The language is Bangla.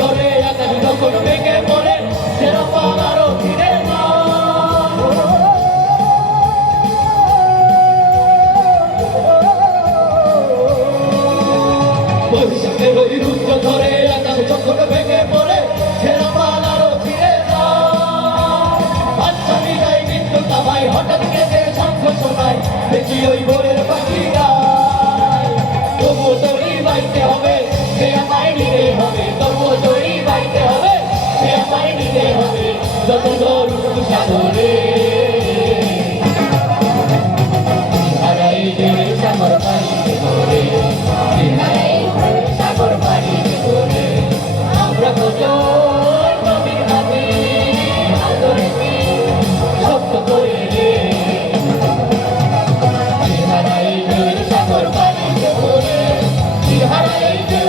ধরে আকাশ যখন ভেঙে পড়ে সেরা পাল আরো ফিরে না বৈশাখের ওই রুদ্র ধরে আকাশ যখন ভেঙে পড়ে সেরা পাল আরো ফিরে না আচ্ছা বিদায় কিন্তু তামাই হঠাৎ কেটে শঙ্খ শোনায় দেখি ওই ভোরের পাখিরা তবুও দড়ি বাইতে হবে সে আমায় নিতে হবে তবুও দড়ি বাইতে হবে সে আমায় নিতে হবে যত দরুন সাগরে হারাই যে সাগর পাড়িতে করে হারাই সাগর পাড়িতে করে আমরা কত নবীর হাতে ধরেছি শক্ত করে হারাই যে সাগর পাড়িতে করে হারাই যে